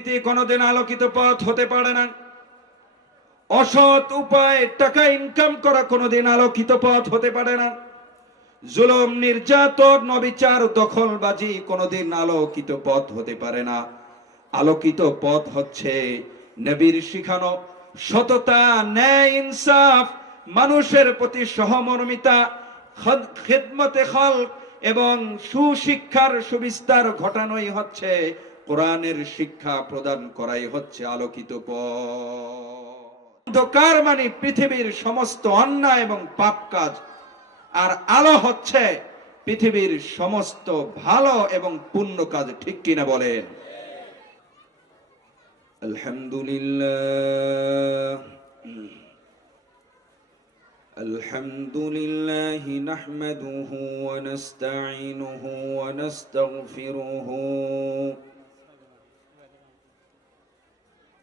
দুর্নীতি কোনোদিন আলোকিত পথ হতে পারে না। অসৎ উপায়ে টাকা ইনকাম করা কোনোদিন আলোকিত পথ হতে পারে না। জুলুম, নির্যাতন, নবিচার, দখলবাজি কোনোদিন আলোকিত পথ হতে পারে না। আলোকিত পথ হচ্ছে নবীর শিখানো সততা, ন্যায়, ইনসাফ, মানুষের প্রতি সহমর্মিতা, খদ- খেদমতে খলক এবং সুশিক্ষার সুবিস্তার ঘটানোই হচ্ছে কোরআনের শিক্ষা প্রদান করাই হচ্ছে আলোকিত পথ অন্ধকার মানে পৃথিবীর সমস্ত অন্যায় এবং পাপ কাজ আর আলো হচ্ছে পৃথিবীর সমস্ত ভালো এবং পুণ্য কাজ ঠিক কিনা বলেন আলহামদুলিল্লাহ الحمد لله نحمده ونستعينه ونستغفره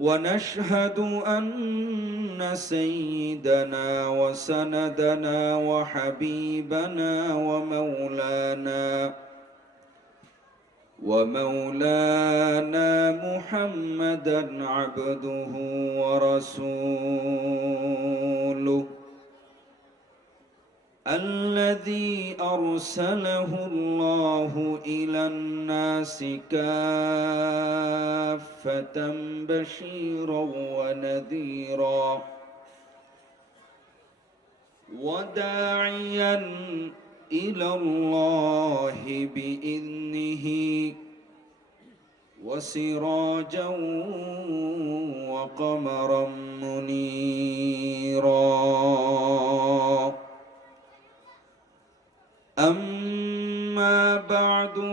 ونشهد أن سيدنا وسندنا وحبيبنا ومولانا ومولانا محمدا عبده ورسوله. الذي أرسله الله إلى الناس كافة بشيرا ونذيرا وداعيا إلى الله بإذنه وسراجا وقمرا منيرا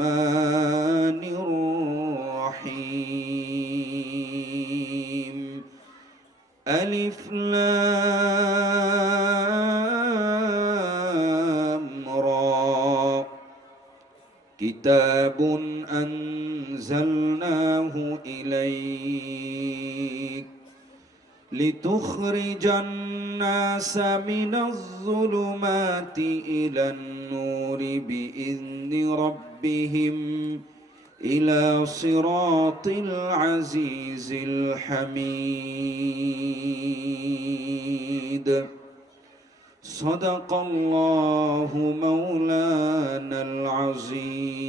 الرحيم. ألف لام را. كتاب أنزلناه إليك. لتخرج الناس من الظلمات إلى النور بإذن ربهم إلى صراط العزيز الحميد. صدق الله مولانا العظيم.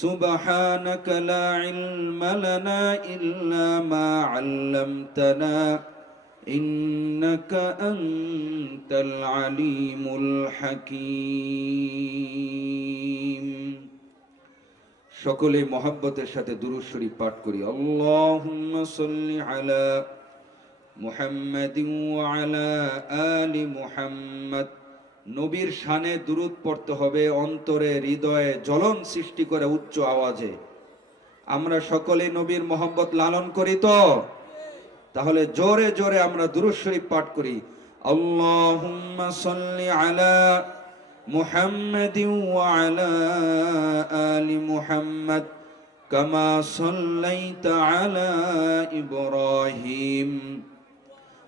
سبحانك لا علم لنا إلا ما علمتنا إنك أنت العليم الحكيم সকলে মহাব্বতের সাথে দুরূদ শরীফ পাঠ করি আল্লাহুম্মা সাল্লি আলা মুহাম্মাদিন ওয়া আলা আলি মুহাম্মাদ নবীর শানে দুরুদ পড়তে হবে, অন্তরে হৃদয়ে জ্বলন সৃষ্টি করে উচ্চ আওয়াজে। আমরা সকলে নবীর মোহাম্মত লালন করি তো? তাহলে জোরে জোরে আমরা দুরুদ শরীফ পাঠ করি। আল্লাহুম্মা সাল্লি আলা আলা আলি সাল্লাইতা আলা ইব্রাহিম।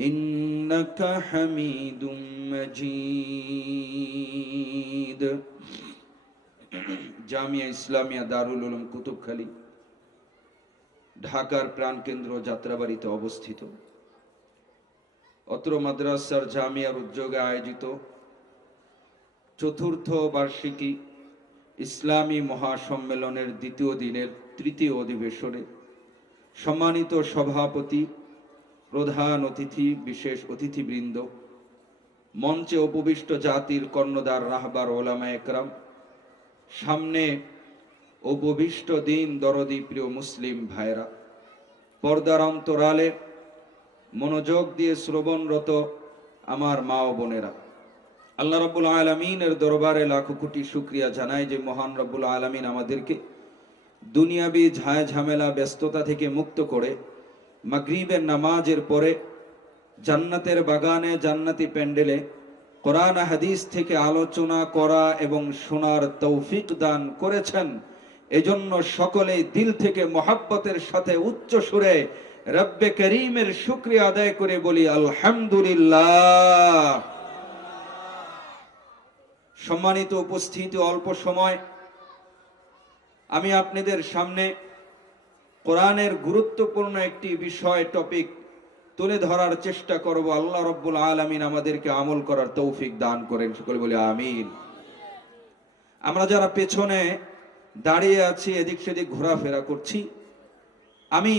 إنك حميد مجيد জামিয়া ইসলামিয়া দারুল উলুম কুতুবখালী ঢাকার প্রাণকেন্দ্র যাত্রাবাড়িতে অবস্থিত অত্র মাদ্রাসার জামিয়ার উদ্যোগে আয়োজিত চতুর্থ বার্ষিকী ইসলামী মহাসম্মেলনের দ্বিতীয় দিনের তৃতীয় অধিবেশনে সম্মানিত সভাপতি প্রধান অতিথি বিশেষ অতিথিবৃন্দ, মঞ্চে উপবিষ্ট জাতির কর্ণদার রাহবার ওলামা একরাম, সামনে উপবিষ্ট দিন দরদি প্রিয় মুসলিম ভাইরা পর্দার অন্তরালে মনোযোগ দিয়ে শ্রবণরত আমার মা ও বোনেরা, আল্লাহ রব্বুল আলমিনের দরবারে লাখো কোটি শুক্রিয়া জানাই যে মহান রব্বুল আলমিন আমাদেরকে দুনিয়াবি ঝায় ঝামেলা, ব্যস্ততা থেকে মুক্ত করে মাগরিবের নামাজের পরে জান্নাতের বাগানে জান্নাতি প্যান্ডেলে কোরআন হাদিস থেকে আলোচনা করা এবং শোনার তৌফিক দান করেছেন এজন্য সকলেই দিল থেকে মহাব্বতের সাথে উচ্চ সুরে রব্বে করিমের শুক্রিয়া আদায় করে বলি আলহামদুলিল্লাহ সম্মানিত উপস্থিতি, অল্প সময়। আমি আপনাদের সামনে কোরআনের গুরুত্বপূর্ণ একটি বিষয় টপিক তুলে ধরার চেষ্টা করব। আল্লাহ রব্বুল আলমিন আমাদেরকে আমল করার তৌফিক দান করেন। সকলে বলে আমিন। আমরা যারা পেছনে দাঁড়িয়ে আছি, এদিক সেদিক ঘোরাফেরা করছি, আমি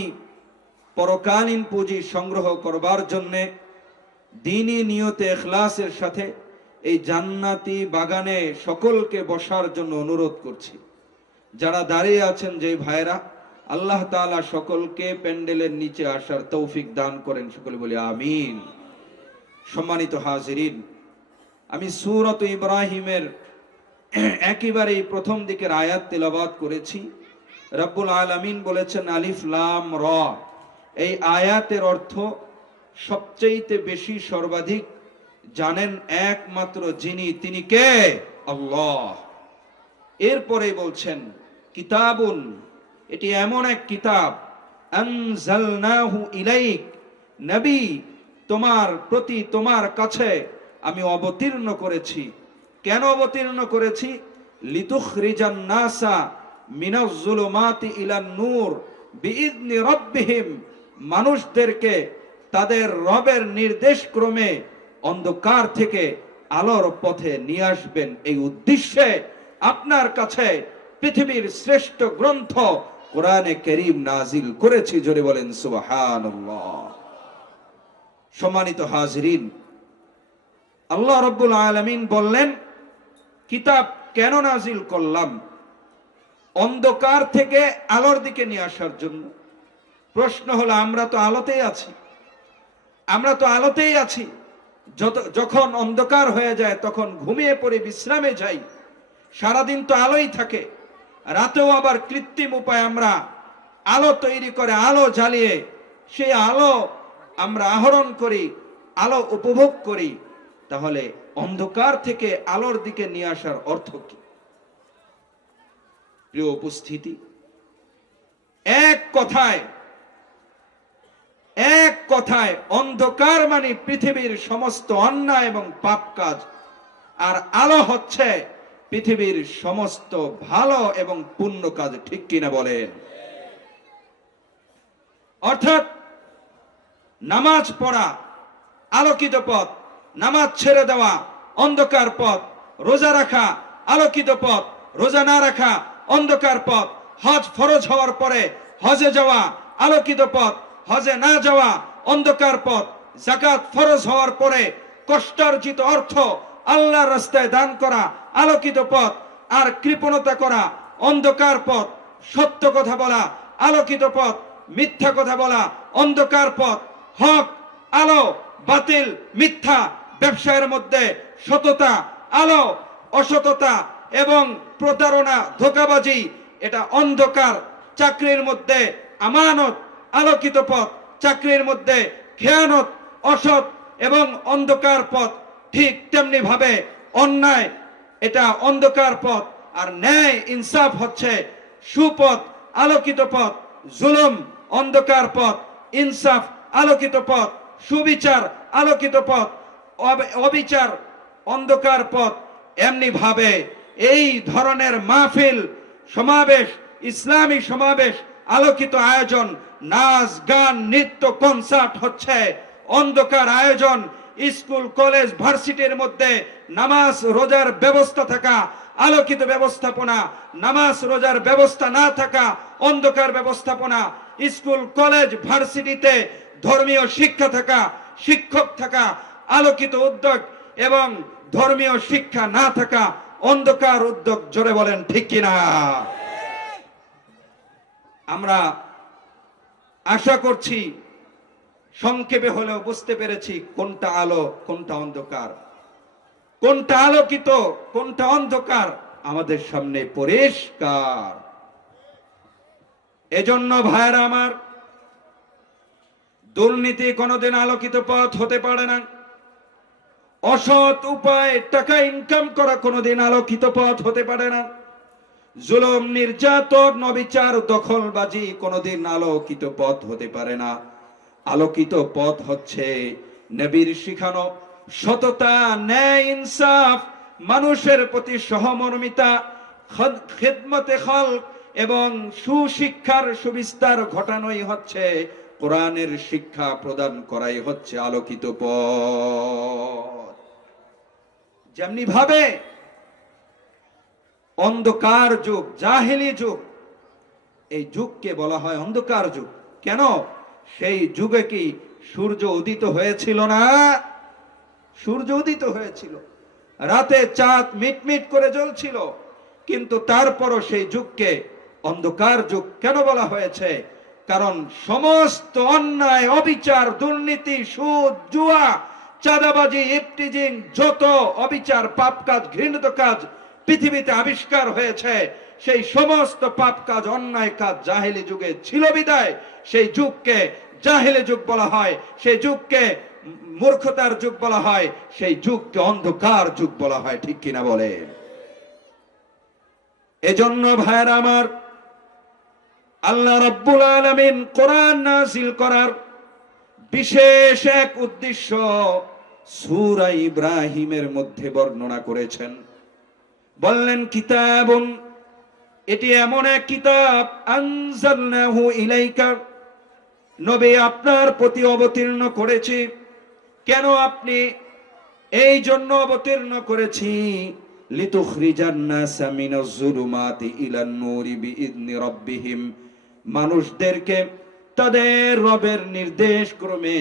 পরকালীন পুঁজি সংগ্রহ করবার জন্যে দিনই নিয়তে এখলাসের সাথে এই জান্নাতি বাগানে সকলকে বসার জন্য অনুরোধ করছি। যারা দাঁড়িয়ে আছেন যে ভাইরা আল্লাহ তাআলা সকলকে প্যান্ডেলের নিচে আসার তৌফিক দান করেন। সকলে বলে আমিন। সম্মানিত হাজিরিন, আমি সুরত ইব্রাহিমের একেবারেই প্রথম দিকের আয়াত তেলাবাদ করেছি। রব্বুল আলামিন বলেছেন, আলিফ লাম র। এই আয়াতের অর্থ সবচেয়েতে বেশি সর্বাধিক জানেন একমাত্র যিনি, তিনি কে? আল্লাহ। এরপরে বলছেন, কিতাবুন এটি এমন এক কিতাব, আনজালনাহু ইলাইক নবী, তোমার প্রতি তোমার কাছে আমি অবতীর্ণ করেছি। কেন অবতীর্ণ করেছি? লিতুখরিজান নাসা মিনাজ জুলুমাতি ইলান নূর বিইذনি মানুষদেরকে তাদের রবের নির্দেশ ক্রমে অন্ধকার থেকে আলোর পথে নিয়ে আসবেন। এই উদ্দেশ্যে আপনার কাছে পৃথিবীর শ্রেষ্ঠ গ্রন্থ কোরআনে করিম নাজিল করেছি, জোরে বলেন, সুবহানাল্লাহ। সম্মানিত হাজরিন, আল্লাহ রব্বুল আলামিন বললেন, কিতাব কেন নাজিল করলাম? অন্ধকার থেকে আলোর দিকে নিয়ে আসার জন্য। প্রশ্ন হলো, আমরা তো আলোতেই আছি। আমরা তো আলোতেই আছি। যত, যখন অন্ধকার হয়ে যায়, তখন ঘুমিয়ে পড়ে, বিশ্রামে যাই। সারাদিন তো আলোই থাকে। রাতেও আবার কৃত্রিম উপায় আমরা আলো তৈরি করে, আলো জ্বালিয়ে সেই আলো আমরা আহরণ করি, আলো উপভোগ করি। তাহলে অন্ধকার থেকে আলোর দিকে নিয়ে আসার অর্থ কি? প্রিয় উপস্থিতি, এক কথায় এক কথায় অন্ধকার মানে পৃথিবীর সমস্ত অন্যায় এবং পাপ কাজ। আর আলো হচ্ছে পৃথিবীর সমস্ত ভালো এবং পুণ্য কাজ ঠিক কিনা বলেন অর্থাৎ নামাজ পড়া, আলোকিত পথ, নামাজ ছেড়ে দেওয়া, অন্ধকার পথ, রোজা রাখা, আলোকিত পথ, রোজা না রাখা, অন্ধকার পথ, হজ ফরজ হওয়ার পরে হজে যাওয়া, আলোকিত পথ, হজে না যাওয়া, অন্ধকার পথ জাকাত ফরজ হওয়ার পরে কষ্টার্জিত অর্থ আল্লাহর রাস্তায় দান করা আলোকিত পথ আর কৃপণতা করা, অন্ধকার পথ, সত্য কথা বলা, আলোকিত পথ, মিথ্যা কথা বলা, অন্ধকার পথ, হক, আলো, বাতিল, মিথ্যা, ব্যবসায়ের মধ্যে সততা, আলো, অসততা এবং প্রতারণা, ধোকাবাজি, এটা অন্ধকার, চাকরির মধ্যে আমানত, আলোকিত পথ, চাকরির মধ্যে খেয়ানত, অসৎ এবং অন্ধকার পথ, ঠিক তেমনি ভাবে অন্যায় এটা অন্ধকার পথ, আর ন্যায় ইনসাফ হচ্ছে সুপথ, আলোকিত পথ, জুলুম, অন্ধকার পথ, ইনসাফ, আলোকিত পথ, সুবিচার, আলোকিত পথ, অব- অবিচার, অন্ধকার পথ এমনি ভাবে এই ধরনের মাহফিল, সমাবেশ, ইসলামী সমাবেশ, আলোকিত আয়োজন, নাচ, গান, নৃত্য, কনসার্ট হচ্ছে অন্ধকার আয়োজন স্কুল, কলেজ, ভার্সিটির মধ্যে নামাজ, রোজার ব্যবস্থা থাকা, আলোকিত ব্যবস্থাপনা, নামাজ, রোজার ব্যবস্থা না থাকা, অন্ধকার ব্যবস্থাপনা, স্কুল, কলেজ, ভার্সিটিতে ধর্মীয় শিক্ষা থাকা, শিক্ষক থাকা, আলোকিত উদ্যোগ এবং ধর্মীয় শিক্ষা না থাকা, অন্ধকার উদ্যোগ জোরে বলেন, ঠিক কিনা? আমরা আশা করছি সংক্ষেপে হলেও বুঝতে পেরেছি কোনটা আলো, কোনটা অন্ধকার। কোনটা আলোকিত, কোনটা অন্ধকার? আমাদের সামনে পরিষ্কার। এজন্য ভাইয়েরা আমার, দুর্নীতি কোনোদিন আলোকিত পথ হতে পারে না। অসৎ উপায় টাকা ইনকাম করা কোনোদিন আলোকিত পথ হতে পারে না। জুলম, নির্যাতন নবিচার দখলবাজি কোনোদিন আলোকিত পথ হতে পারে না। আলোকিত পথ হচ্ছে নবীর শিখানো সততা, ন্যায়, ইনসাফ, মানুষের প্রতি সহমর্মিতা খেদমতে খলক এবং সুশিক্ষার সুবিস্তার ঘটানোই হচ্ছে কোরআনের শিক্ষা প্রদান করাই হচ্ছে আলোকিত পথ। যেমনি ভাবে অন্ধকার যুগ, জাহেলি যুগ, এই যুগকে বলা হয় অন্ধকার যুগ। কেন? সেই যুগে কি সূর্য উদিত হয়েছিল না? সূর্য উদিত হয়েছিল। রাতে চাঁদ মিটমিট করে জ্বলছিল, কিন্তু তারপরও সেই যুগকে অন্ধকার যুগ কেন বলা হয়েছে? কারণ সমস্ত অন্যায়, অবিচার, দুর্নীতি, সুদ, জুয়া, চাঁদাবাজি ইফটিজিং যত অবিচার পাপ কাজ ঘৃণিত কাজ পৃথিবীতে আবিষ্কার হয়েছে সেই সমস্ত পাপ কাজ, অন্যায় কাজ জাহেলি যুগে ছিল বিদায়। সেই যুগকে জাহেলি যুগ বলা হয়, সেই যুগকে মূর্খতার যুগ বলা হয়, সেই যুগকে অন্ধকার যুগ বলা হয়, ঠিক কিনা বলে? এজন্য ভাইয়েরা আমার, আল্লাহ রব্বুল আলামিন কোরআন নাজিল করার বিশেষ এক উদ্দেশ্য সুরা ইব্রাহিমের মধ্যে বর্ণনা করেছেন। বললেন, কিতাবুন এটি এমন এক কিতাব, আনজালনাহু ইলাইকা। নবী আপনার প্রতি অবতীর্ণ করেছি। কেন আপনি এই জন্য অবতীর্ণ করেছি? লিতুখরিজান নাসা মিনাজ জুলুমাতি ইলান নূরি বিইذনি মানুষদেরকে তাদের রবের নির্দেশ ক্রমে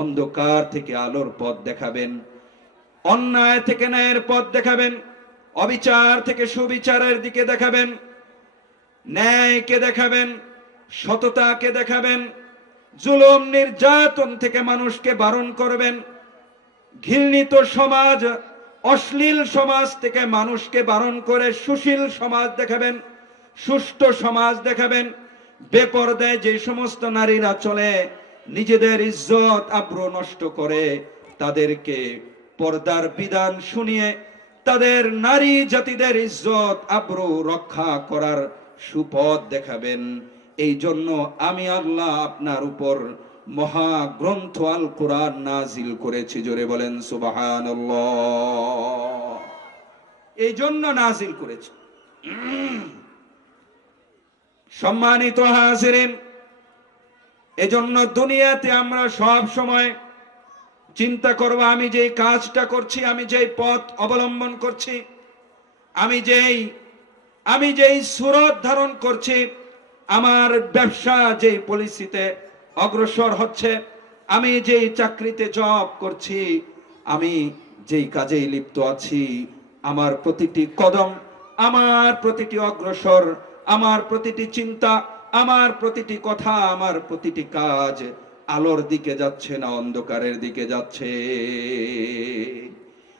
অন্ধকার থেকে আলোর পথ দেখাবেন, অন্যায় থেকে ন্যায়ের পথ দেখাবেন অবিচার থেকে সুবিচারের দিকে দেখাবেন, ন্যায়কে দেখাবেন, সততাকে দেখাবেন, জুলুম নির্যাতন থেকে মানুষকে বারণ করবেন, ঘৃণিত সমাজ, অশ্লীল সমাজ থেকে মানুষকে বারণ করে সুশীল সমাজ দেখাবেন, সুষ্ঠু সমাজ দেখাবেন, বেপরদায় যে সমস্ত নারীরা চলে, নিজেদের ইজ্জত আব্রু নষ্ট করে তাদেরকে পর্দার বিধান শুনিয়ে তাদের নারী জাতিদের ইজ্জত, আব্রু রক্ষা করার সুপথ দেখাবেন। এই জন্য আমি আল্লাহ আপনার উপর মহাগ্রন্থ আল কোরআন নাজিল করেছি। জোরে বলেন সুবাহান এই জন্য নাজিল করেছি। সম্মানিত হাজিরিন, এজন্য দুনিয়াতে আমরা সব সময় চিন্তা করব, আমি যেই কাজটা করছি, আমি যেই পথ অবলম্বন করছি, আমি যেই আমি যেই সুরত ধারণ করছি, আমার ব্যবসা যেই পলিসিতে অগ্রসর হচ্ছে, আমি যেই চাকরিতে জব করছি, আমি যেই কাজেই লিপ্ত আছি, আমার প্রতিটি কদম, আমার প্রতিটি অগ্রসর, আমার প্রতিটি চিন্তা, আমার প্রতিটি কথা, আমার প্রতিটি কাজ আলোর দিকে যাচ্ছে না অন্ধকারের দিকে যাচ্ছে।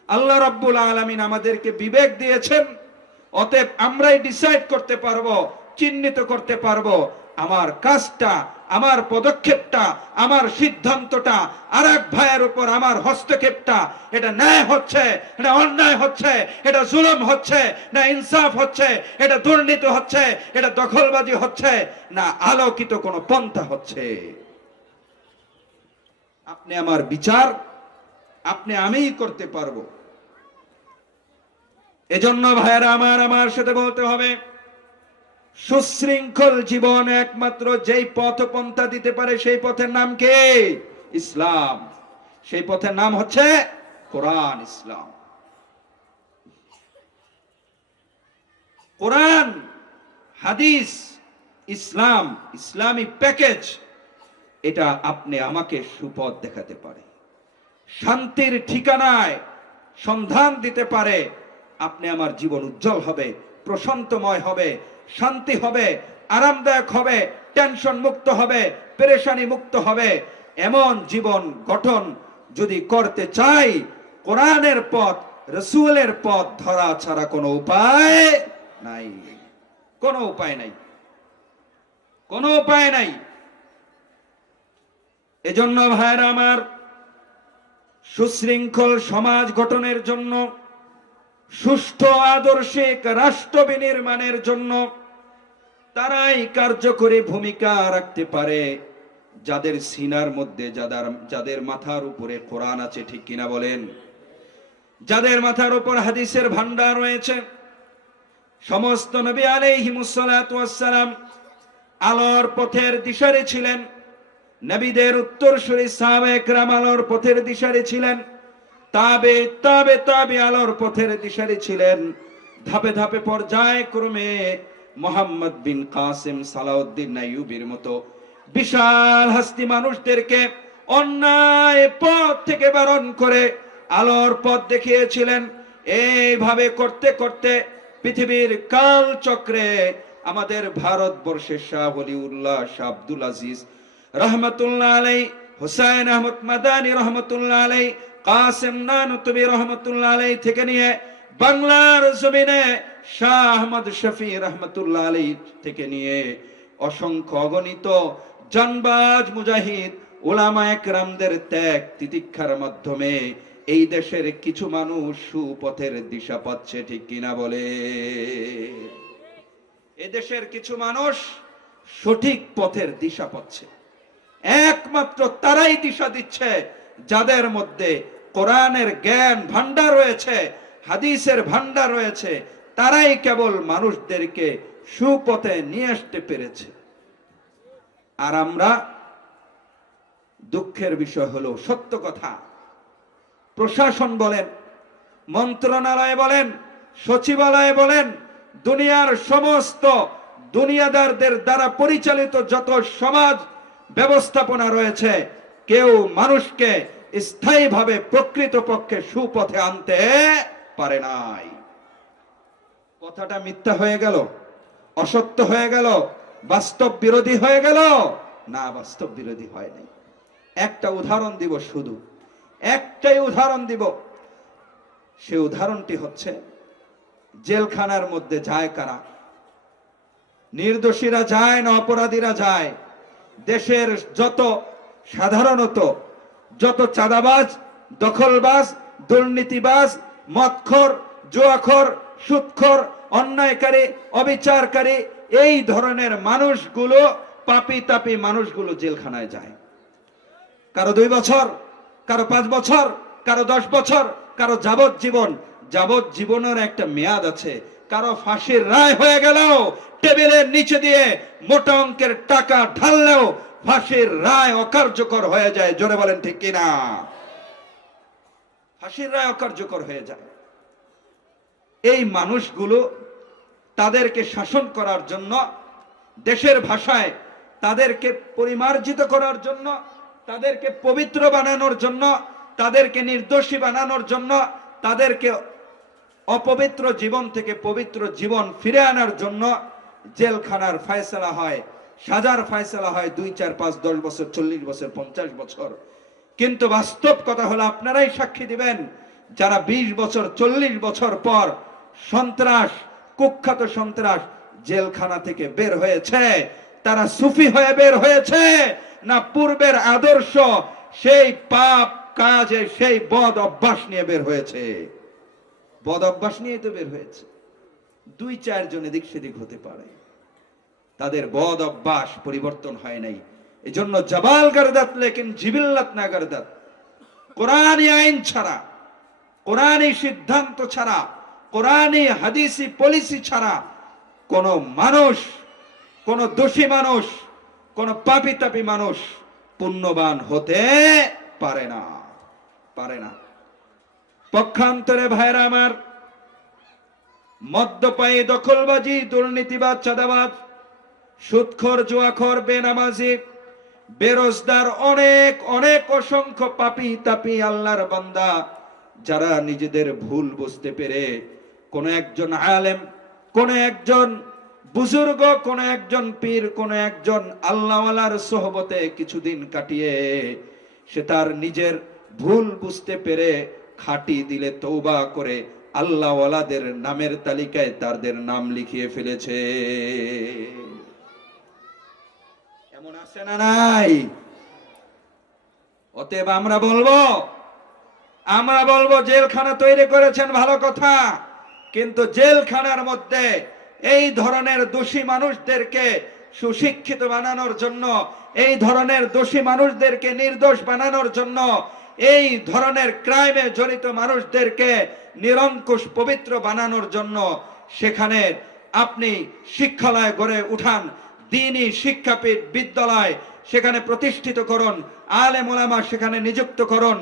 আল্লাহ রাব্বুল আলামিন আমাদেরকে বিবেক দিয়েছেন, অতএব আমরাই ডিসাইড করতে পারব, চিহ্নিত করতে পারব। আমার কাজটা, আমার পদক্ষেপটা, আমার সিদ্ধান্তটা আর এক ভাইয়ের উপর আমার হস্তক্ষেপটা, এটা ন্যায় হচ্ছে, এটা অন্যায় হচ্ছে, এটা জুলুম হচ্ছে, না ইনসাফ হচ্ছে, এটা দুর্নীতি হচ্ছে, এটা দখলবাজি হচ্ছে, না আলোকিত কোনো পন্থা হচ্ছে। আপনি আমার বিচার আপনি আমিই করতে পারব। এজন্য ভাইয়েরা আমার আমার সাথে বলতে হবে, সুশৃঙ্খল জীবন একমাত্র যেই পথ পন্থা দিতে পারে সেই পথের নাম কে? ইসলাম। সেই পথের নাম হচ্ছে কোরআন, ইসলাম। কোরআন, হাদিস, ইসলাম, ইসলামী প্যাকেজ এটা আপনি আমাকে সুপথ দেখাতে পারে। শান্তির ঠিকানায় সন্ধান দিতে পারে। আপনি আমার জীবন উজ্জ্বল হবে, প্রশান্তময় হবে, শান্তি হবে, আরামদায়ক হবে, টেনশন মুক্ত হবে, পেরেশানি মুক্ত হবে। এমন জীবন গঠন যদি করতে চাই, কোরআনের পথ, রসুলের পথ ধরা ছাড়া কোনো উপায় নাই। কোনো উপায় নাই। কোনো উপায় নাই। এজন্য ভাইরা আমার সুশৃঙ্খল সমাজ গঠনের জন্য, সুষ্ঠু আদর্শিক রাষ্ট্র বিনির্মাণের জন্য তারাই কার্যকরী ভূমিকা রাখতে পারে, যাদের সিনার মধ্যে, যাদের যাদের মাথার উপরে কোরআন আছে, ঠিক কিনা বলেন? যাদের মাথার উপর হাদিসের ভান্ডার রয়েছে, সমস্ত নবী আলাইহিমুসসালাম আলোর পথের দিশারে ছিলেন। নবীদের উত্তরসূরি সাহাবে একরাম আলোর পথের দিশারি ছিলেন। তাবে তাবে তাবে আলোর পথের দিশারি ছিলেন। ধাপে ধাপে পর্যায় ক্রমে মোহাম্মদ বিন কাসিম সালাউদ্দিন নাইয়ুবির মতো বিশাল হাস্তি মানুষদেরকে অন্যায় পথ থেকে বারণ করে আলোর পথ দেখিয়েছিলেন। এইভাবে করতে করতে পৃথিবীর কাল চক্রে আমাদের ভারতবর্ষের শাহ অলিউল্লাহ শাহ আব্দুল আজিজ রহমতুল্লাহ হুসাইন আহমদ মাদানী রহমতুল্লাহ কাসেম রহমতুল্লাহ থেকে নিয়ে বাংলার জমিনে শাহ আহমদ শফি রহমতুল্লাহ থেকে নিয়ে অসংখ্য অগণিত জানবাজ, মুজাহিদ ওলামা একরামদের ত্যাগ তিতিক্ষার মাধ্যমে এই দেশের কিছু মানুষ সুপথের দিশা পাচ্ছে, ঠিক কিনা বলে? এদেশের কিছু মানুষ সঠিক পথের দিশা পাচ্ছে। একমাত্র তারাই দিশা দিচ্ছে, যাদের মধ্যে কোরআনের জ্ঞান ভান্ডার রয়েছে, হাদিসের ভান্ডার রয়েছে, তারাই কেবল মানুষদেরকে সুপথে নিয়ে আসতে পেরেছে। আর আমরা, দুঃখের বিষয় হলো সত্য কথা। প্রশাসন বলেন, মন্ত্রণালয় বলেন, সচিবালয় বলেন, দুনিয়ার সমস্ত দুনিয়াদারদের দ্বারা পরিচালিত যত সমাজ ব্যবস্থাপনা রয়েছে, কেউ মানুষকে স্থায়ীভাবে প্রকৃতপক্ষে সুপথে আনতে পারে নাই। কথাটা মিথ্যা হয়ে গেল? অসত্য হয়ে গেল? বাস্তব বিরোধী হয়ে গেল? না, বাস্তব বিরোধী হয় নাই। একটা উদাহরণ দিব শুধু। একটাই উদাহরণ দিব। সে উদাহরণটি হচ্ছে, জেলখানার মধ্যে যায় কারা? নির্দোষীরা যায় না, অপরাধীরা যায়। দেশের যত সাধারণত যত চাঁদাবাজ, দখলবাজ, দুর্নীতিবাজ, মদখোর, জুয়াখোর, সুদখোর, অন্যায়কারী, অবিচারকারী, এই ধরনের মানুষগুলো পাপি তাপি মানুষগুলো জেলখানায় যায়। কারও দুই বছর, কারও পাঁচ বছর, কারও দশ বছর, কারও যাবজ্জীবন। যাবজ্জীবনের একটা মেয়াদ আছে। কারও ফাঁসির রায় হয়ে গেলেও টেবিলের নিচে দিয়ে মোটা অঙ্কের টাকা ঢাললেও ফাঁসির রায় অকার্যকর হয়ে যায়। জোরে বলেন ঠিক কিনা? ফাঁসির রায় অকার্যকর হয়ে যায়। এই মানুষগুলো তাদেরকে শাসন করার জন্য, দেশের ভাষায় তাদেরকে পরিমার্জিত করার জন্য, তাদেরকে পবিত্র বানানোর জন্য, তাদেরকে নির্দোষী বানানোর জন্য, তাদেরকে অপবিত্র জীবন থেকে পবিত্র জীবন ফিরে আনার জন্য জেলখানার ফয়সলা হয়, সাজার ফয়সলা হয় দুই, চার, পাঁচ, দশ বছর, চল্লিশ বছর, পঞ্চাশ বছর। কিন্তু বাস্তব কথা হলো আপনারাই সাক্ষী দিবেন, যারা ২০ বছর, চল্লিশ বছর পর সন্ত্রাস, কুখ্যাত সন্ত্রাস জেলখানা থেকে বের হয়েছে, তারা সুফি হয়ে বের হয়েছে, না পূর্বের আদর্শ, সেই পাপ কাজে সেই বদ অভ্যাস নিয়ে বের হয়েছে। বদ অভ্যাস নিয়ে তো বের হয়েছে। দুই চারজন এদিক সেদিক হতে পারে। তাদের বদ অভ্যাস পরিবর্তন হয় নাই। এজন্য জবাল গারদাত, লেকিন জিবিল্লাত না গারদাত। কোরআনী আইন ছাড়া কোরআনী সিদ্ধান্ত ছাড়া কোরআনী হাদিসি পলিসি ছাড়া কোন মানুষ, কোন দোষী মানুষ, কোন পাপি তাপি মানুষ পুণ্যবান হতে পারে না। পারে না। পক্ষান্তরে ভাইরা আমার, মদ্যপায়ী দখলবাজি দুর্নীতিবাদ চাঁদাবাদ সুৎখর, জুয়াখর, বেনামাজি, বেরোজগার, অনেক অনেক অসংখ্য পাপি তাপি আল্লাহর বান্দা, যারা নিজেদের ভুল বুঝতে পেরে কোন একজন আলেম, কোন একজন বুজুর্গ, কোন একজন পীর, কোন একজন আল্লাহওয়ালার সোহবতে কিছুদিন কাটিয়ে সে তার নিজের ভুল বুঝতে পেরে খাটি দিলে তৌবা করে আল্লাহওয়ালাদের নামের তালিকায় তাদের নাম লিখিয়ে ফেলেছে। এমন আছে না নাই? অতএব আমরা বলব আমরা বলব জেলখানা তৈরি করেছেন ভালো কথা, কিন্তু জেলখানার মধ্যে এই ধরনের দোষী মানুষদেরকে সুশিক্ষিত বানানোর জন্য, এই ধরনের দোষী মানুষদেরকে নির্দোষ বানানোর জন্য এই ধরনের ক্রাইমে জড়িত মানুষদেরকে নিরঙ্কুশ পবিত্র বানানোর জন্য সেখানে আপনি শিক্ষালয় গড়ে উঠান দিনই শিক্ষাপীঠ বিদ্যালয় সেখানে প্রতিষ্ঠিত করুন আলে মোলামা সেখানে নিযুক্ত করুন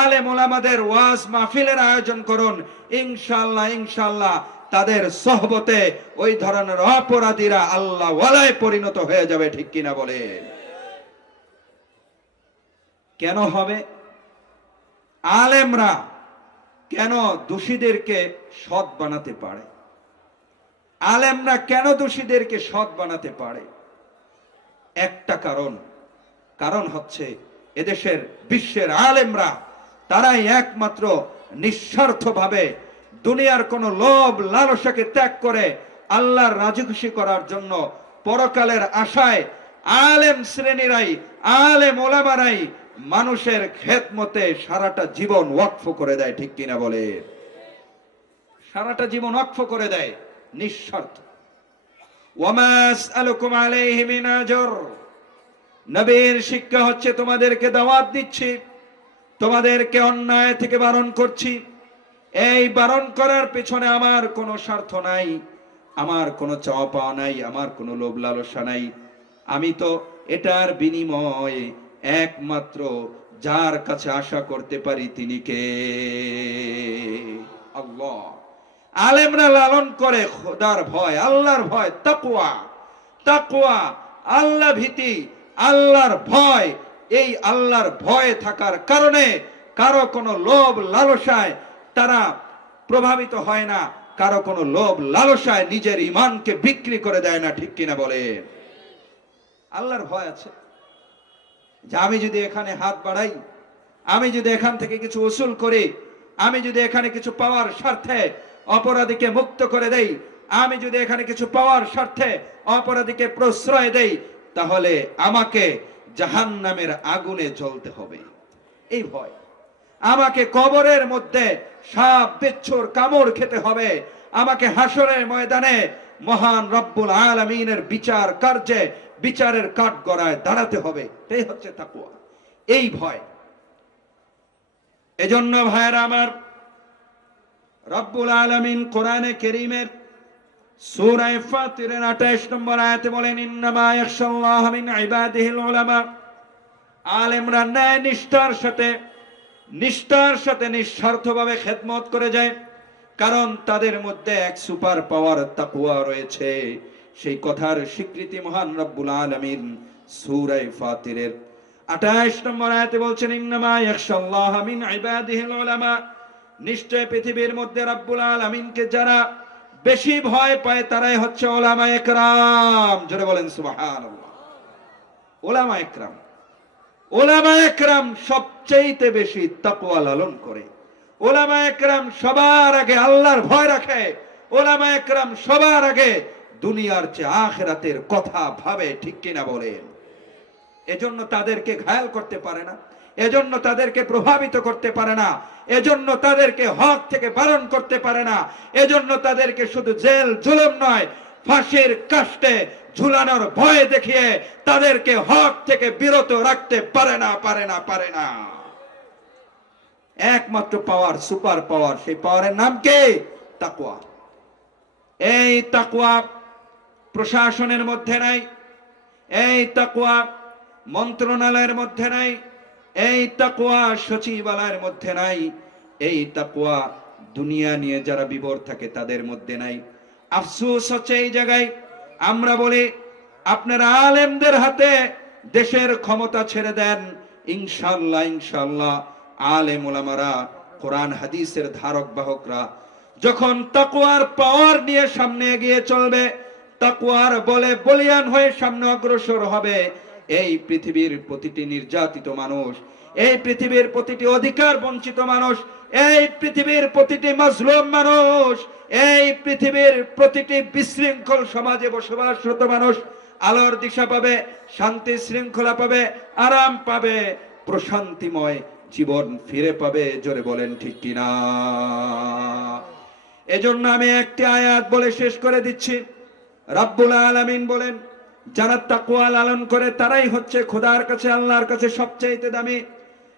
আলে মোলামাদের ওয়াজ মাহফিলের আয়োজন করুন ইনশাল্লাহ ইনশাল্লাহ তাদের সহবতে ওই ধরনের অপরাধীরা আল্লাহ ওয়ালায় পরিণত হয়ে যাবে, ঠিক কিনা বলে কেন হবে? আলেমরা কেন দোষীদেরকে সৎ বানাতে পারে? আলেমরা কেন দোষীদেরকে সৎ বানাতে পারে? একটা কারণ। কারণ হচ্ছে এদেশের বিশ্বের আলেমরা তারাই একমাত্র নিঃস্বার্থভাবে দুনিয়ার কোন লোভ লালসাকে ত্যাগ করে আল্লাহর রাজি খুশি করার জন্য পরকালের আশায় আলেম শ্রেণীরাই, আলেম ওলামারাই মানুষের খেদমতে সারাটা জীবন ওয়াকফ করে দেয়, ঠিক কিনা বলে? সারাটা জীবন ওয়াকফ করে দেয় নবীর শিক্ষা হচ্ছে তোমাদেরকে দাওয়াত দিচ্ছি, তোমাদেরকে অন্যায় থেকে বারণ করছি। এই বারণ করার পেছনে আমার কোনো স্বার্থ নাই, আমার কোনো চাওয়া পাওয়া নাই, আমার কোনো লোভ লালসা নাই। আমি তো এটার বিনিময়ে একমাত্র যার কাছে আশা করতে পারি তিনি কে? আল্লাহ। আলেমরা লালন করে খোদার ভয়, আল্লাহর ভয় তাকুয়া তাকুয়া আল্লাহ ভীতি, আল্লাহর ভয়। এই আল্লাহর ভয় থাকার কারণে কারও কোনো লোভ লালসায় তারা প্রভাবিত হয় না, কারও কোনো লোভ লালসায় নিজের ইমানকে বিক্রি করে দেয় না, ঠিক কিনা বলে আল্লাহর ভয় আছে। যে আমি যদি এখানে হাত বাড়াই, আমি যদি এখান থেকে কিছু উসুল করি, আমি যদি এখানে কিছু পাওয়ার স্বার্থে অপরাধীকে মুক্ত করে দেই, আমি যদি এখানে কিছু পাওয়ার স্বার্থে অপরাধীকে প্রশ্রয় দেই, তাহলে আমাকে জাহান নামের আগুনে জ্বলতে হবে। এই ভয়। আমাকে কবরের মধ্যে সাপ, বিচ্ছুর, কামড় খেতে হবে। আমাকে হাসরের ময়দানে মহান রব্বুল আলমিনের বিচার কার্যে বিচারের কাঠ গড়ায় দাঁড়াতে হবে। এই হচ্ছে তাকুয়া এই ভয়। এজন্য ভাইয়েরা আমার রব্বুল আলমিন কোরআনে কেরিমের সূরায়ে ফাতিরের 28 নম্বর আয়াতে বলেন, ইন্নামা আলেমরা ন্যায় নিষ্ঠার সাথে নিষ্ঠার সাথে নিঃস্বার্থভাবে খেদমত করে যায়, কারণ তাদের মধ্যে এক সুপার পাওয়ার তাকুয়া রয়েছে। সেই কথার স্বীকৃতি মহান রব্বুল আলামিন সূরায়ে ফাতিরের 28 নম্বর আয়াতে বলছেন নিশ্চয় পৃথিবীর মধ্যে রব্বুল আলামিনকে যারা বেশি ভয় পায় তারাই হচ্ছে ওলামা একরাম। জোরে বলেন, সুবহানাল্লাহ। ওলামা একরাম। ওলামা একরাম সবচেয়েতে বেশি তাকওয়া লালন করে। ওলামা একরাম সবার আগে আল্লাহর ভয় রাখে। ওলামা একরাম সবার আগে দুনিয়ার চেয়ে আখেরাতের কথা ভাবে, ঠিক কিনা বলেন? এজন্য তাদেরকে ঘায়াল করতে পারে না, এজন্য তাদেরকে প্রভাবিত করতে পারে না, এজন্য তাদেরকে হক থেকে বারণ করতে পারে না, এজন্য তাদেরকে শুধু জেল, জুলুম নয়, ফাঁসির কাষ্টে ঝুলানোর ভয় দেখিয়ে তাদেরকে হক থেকে বিরত রাখতে পারে না পারে না পারে না। একমাত্র পাওয়ার, সুপার পাওয়ার, সেই পাওয়ারের নাম কে? তাকুয়া এই তাকুয়া প্রশাসনের মধ্যে নাই, এই তাকুয়া মন্ত্রণালয়ের মধ্যে নাই, এই তাকুয়া সচিবালয়ের মধ্যে নাই, এই তাকুয়া দুনিয়া নিয়ে যারা বিবর থাকে তাদের মধ্যে নাই। আফসোস হচ্ছে এই জায়গায়, আমরা বলি, আপনারা আলেমদের হাতে দেশের ক্ষমতা ছেড়ে দেন, ইনশাল্লাহ ইনশাল্লাহ, আলেম ওলামারা, কোরআন হাদিসের ধারক বাহকরা, যখন তাকুয়ার পাওয়ার নিয়ে সামনে এগিয়ে চলবে তাকুয়ার বলে বলিয়ান হয়ে সামনে অগ্রসর হবে। এই পৃথিবীর প্রতিটি নির্যাতিত মানুষ, এই পৃথিবীর প্রতিটি অধিকার বঞ্চিত মানুষ, এই পৃথিবীর প্রতিটি মজলুম মানুষ, এই পৃথিবীর প্রতিটি বিশৃঙ্খল সমাজে বসবাসরত মানুষ আলোর দিশা পাবে, শান্তি শৃঙ্খলা পাবে, আরাম পাবে, প্রশান্তিময় জীবন ফিরে পাবে, জোরে বলেন ঠিক কিনা? এজন্য আমি একটি আয়াত বলে শেষ করে দিচ্ছি। রাব্বুল আলামিন বলেন যারা তাকওয়া লালন করে তারাই হচ্ছে খোদার কাছে আল্লাহর কাছে সবচেয়ে দামি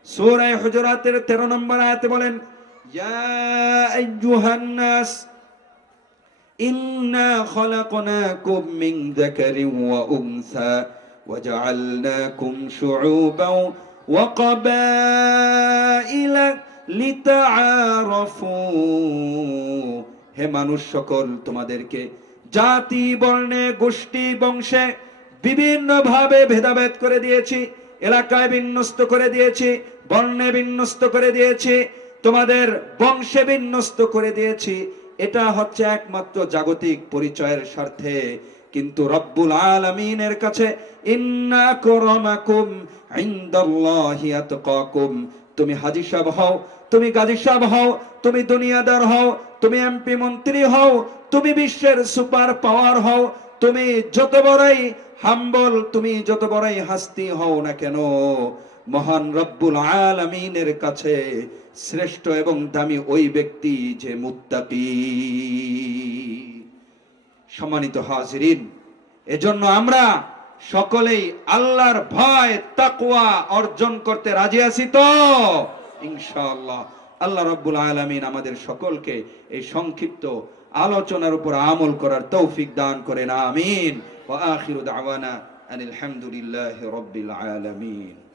সূরা হুজুরাতের 13 নম্বর আয়াতে বলেন ইয়া আইয়ুহান নাস إنا خلقناكم من ذكر وأنثى وجعلناكم شعوبا وقبائل لتعارفوا হে মানুষ সকল তোমাদেরকে জাতি, বর্ণে, গোষ্ঠী, বংশে বিভিন্ন ভাবে ভেদাভেদ করে দিয়েছি। এলাকায় বিন্যস্ত করে দিয়েছি, বর্ণে বিন্যস্ত করে দিয়েছি, তোমাদের বংশে বিন্যস্ত করে দিয়েছি। এটা হচ্ছে একমাত্র জাগতিক পরিচয়ের স্বার্থে। কিন্তু রব্বুল আলামিনের কাছে, ইন্না তুমি হাজি সাহেব হও তুমি গাজী সাহেব হও, তুমি দুনিয়াদার হও, তুমি এমপি মন্ত্রী হও, তুমি বিশ্বের সুপার পাওয়ার হও, তুমি যত বড়ই হাম্বল, তুমি যত বড়ই হাস্তি হও না কেন, মহান রব্বুল আলামিনের কাছে শ্রেষ্ঠ এবং দামি ওই ব্যক্তি যে মুত্তাকি। সম্মানিত হাজিরিন, এজন্য আমরা সকলেই আল্লাহর ভয়, তাকওয়া অর্জন করতে রাজি আছি তো? ইনশাআল্লাহ। আল্লাহ রাব্বুল আলামিন আমাদের সকলকে এই সংক্ষিপ্ত আলোচনার উপর আমল করার তৌফিক দান করেন, আমিন। ওয়া আখিরু দাওয়ানা আনিল হামদুলিল্লাহি রাব্বিল আলামিন।